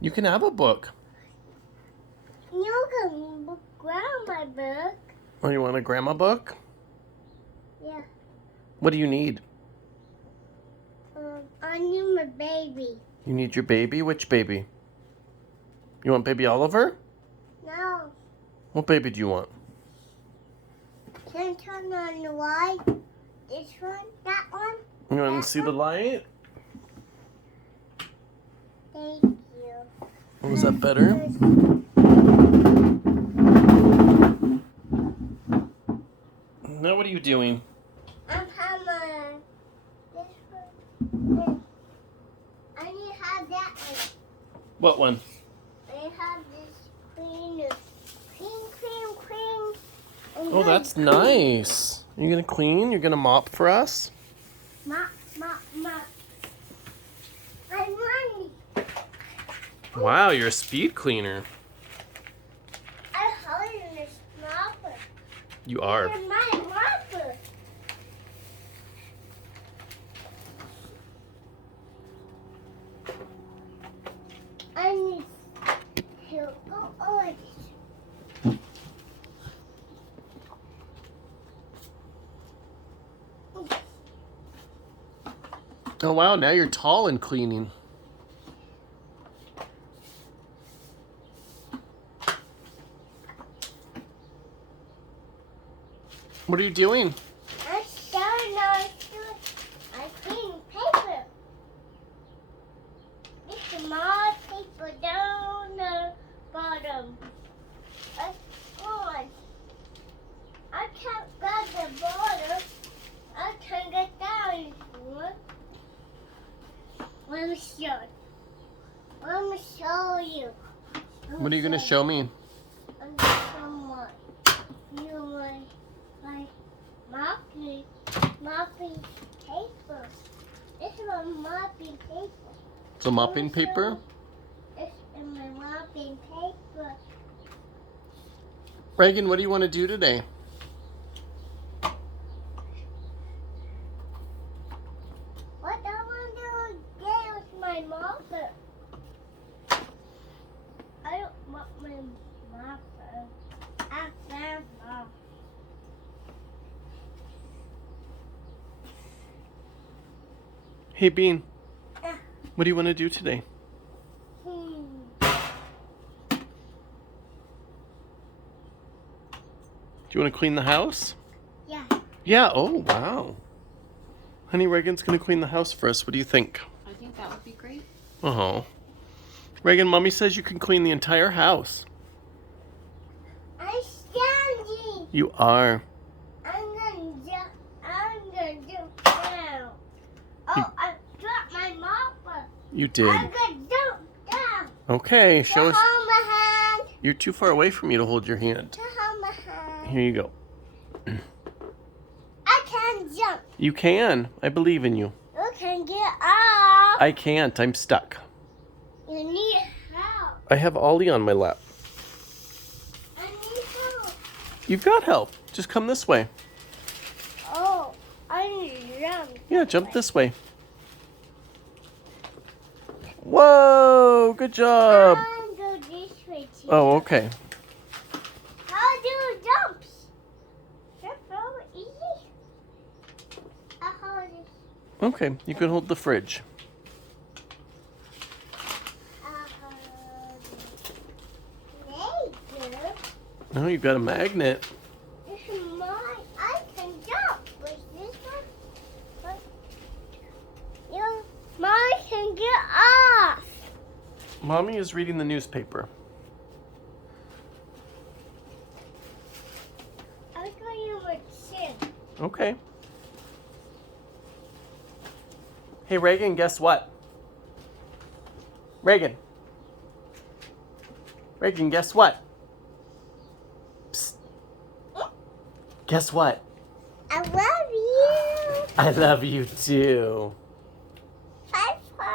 You can have a book. You can grab my book. Oh, you want a grandma book? Yeah. What do you need? I need my baby. You need your baby? Which baby? You want baby Oliver? No. What baby do you want? Can you turn on the light? This one? That one? You want to see the light? Thank you. Oh, is that better? Now what are you doing? I'm having this one. I need to have that one. What one? I have this cleaner. Clean. And Oh, then that's clean. nice. You're going to clean? You're going to mop for us? Mop. I'm running. Wow, you're a speed cleaner. I'm holding this mopper. You are. It's my mopper. I need to go on. Oh, wow, now you're tall and cleaning. What are you doing? I'm starting on my clean paper. It's my paper down the bottom. It's on. I can't grab the bottom. I can't get down. Let me show you. What are you going to show me? I'm going to show my mopping paper. This is my mopping paper. Some mopping paper? This is my mopping paper. Regan, what do you want to do today? What I want to do today with my mopper? I don't want my mopper. I found mop. Hey, Bean, what do you want to do today? Do you want to clean the house? Yeah. Yeah, oh, wow. Honey, Regan's going to clean the house for us. What do you think? I think that would be great. Oh. Regan, Mommy says you can clean the entire house. I'm standing. You are. I'm gonna jump down. Oh, I dropped my mopper. You did. I'm gonna jump down. Okay, show us. Hold my hand. You're too far away from you to hold your hand. To hold my hand. Here you go. I can jump. You can. I believe in you. You can get off. I can't. I'm stuck. You need help. I have Ollie on my lap. I need help. You've got help. Just come this way. Oh, I need to jump. Yeah, jump this way. Whoa, good job. I'm going to go this way too. Oh, okay. How do jumps? That's so easy. I hold it. Okay, you can hold the fridge. Later. Oh, you've got a magnet. This is mine. I can jump. With this one. You, mine can get off. Mommy is reading the newspaper. I'm going to sit. Okay. Hey, Regan, guess what? Regan, guess what? Psst. Guess what? I love you. I love you too.